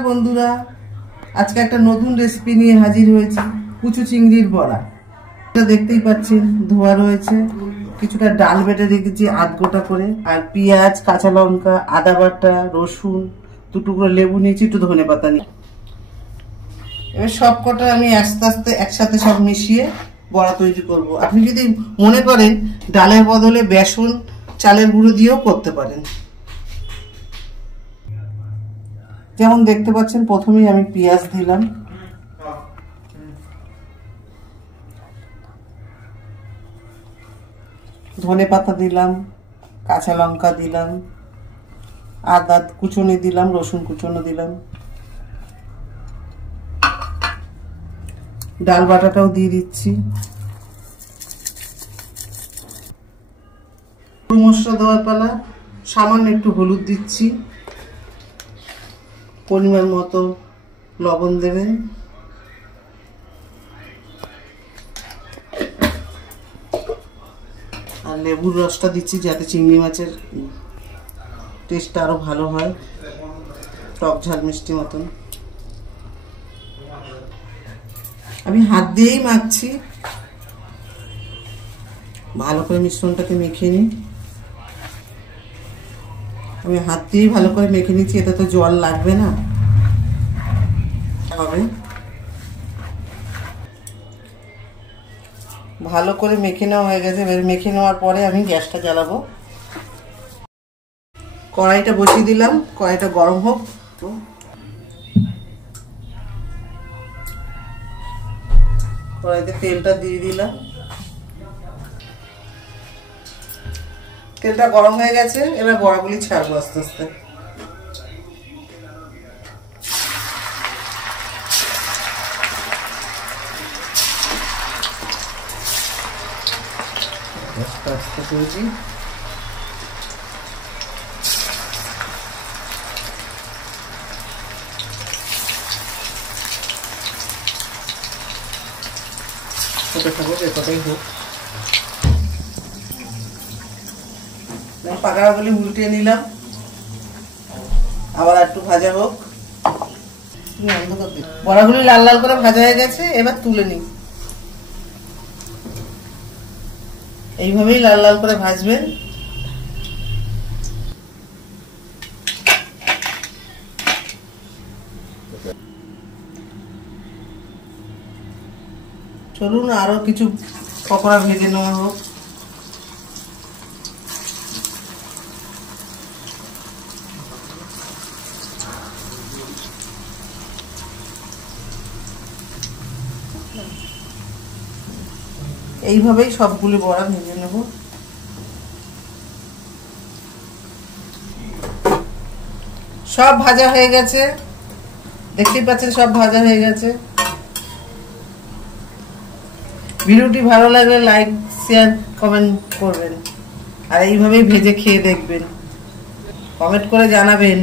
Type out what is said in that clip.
নমস্কার বন্ধুরা, আজকে একটা নতুন রেসিপি নিয়ে হাজির হয়েছি। কুচু চিংড়ির বড়া। এটা দেখতেই পাচ্ছেন ধোয়া রয়েছে। কিছুটা ডাল বেটে রেখেছি আধ গোটা করে, আর পেঁয়াজ, কাঁচা লঙ্কা, আদা বাটা, রসুন, দুটুকরো লেবু নিয়েছি, একটু ধনেপাতা নিয়ে। এবার সব কটা আমি আস্তে আস্তে একসাথে সব মিশিয়ে বড়া তৈরি করব। আপনি যদি মনে করেন ডালের বদলে বেসন, চালের গুঁড়ো দিয়েও করতে পারেন। যেমন দেখতে পাচ্ছেন, প্রথমেই আমি পেঁয়াজ দিলাম, ধনেপাতা দিলাম, কাঁচা লঙ্কা দিলাম, আদা কুচুনি দিলাম, রসুন কুচুনি দিলাম, ডাল বাটাটাও দিয়ে দিচ্ছি। মশলা দেওয়ার পালা, সামান্য একটু হলুদ দিচ্ছি, পরিমাণ মতো লবণ দেবেন, আর লেবুর রসটা দিচ্ছি যাতে চিংড়ি মাছের টেস্টটা আরো ভালো হয়, টক ঝাল মিষ্টি মতন। আমি হাত দিয়েই মাখছি, ভালো করে মিশ্রণটাকে মেখে নিই। আমি হাত দিয়েই ভালো করে মেখে নিচ্ছি, এটা তো জল লাগবে না। হবে ভালো করে মেখে নেওয়া হয়ে গেছে। এবার মেখে নেওয়ার পরে আমি গ্যাসটা জ্বালাবো, কড়াইটা বসিয়ে দিলাম, কড়াইটা গরম হোক। কড়াইতে তেলটা দিয়ে দিলাম, তেলটা গরম হয়ে গেছে। এবার বড়াগুলি ছাড়বো আস্তে আস্তে। আস্তে করেছি, যতটাই হোক। পাকড়াগুলি উল্টে নিলাম, আবার একটু ভাজা হোক। বড়াগুলি লাল লাল করে ভাজা হয়ে গেছে, এবার তুলে নিই। এইভাবেই লাল লাল করে ভাজবেন। চলুন আরো কিছু পকোড়া ভেজে নেওয়া হোক। এইভাবেই সবগুলি বড়া ভেজে নেব। সব ভাজা হয়ে গেছে, দেখতেই পাচ্ছেন সব ভাজা হয়ে গেছে। ভিডিওটি ভালো লাগলে লাইক, শেয়ার, কমেন্ট করবেন, আর এইভাবেই ভেজে খেয়ে দেখবেন, কমেন্ট করে জানাবেন।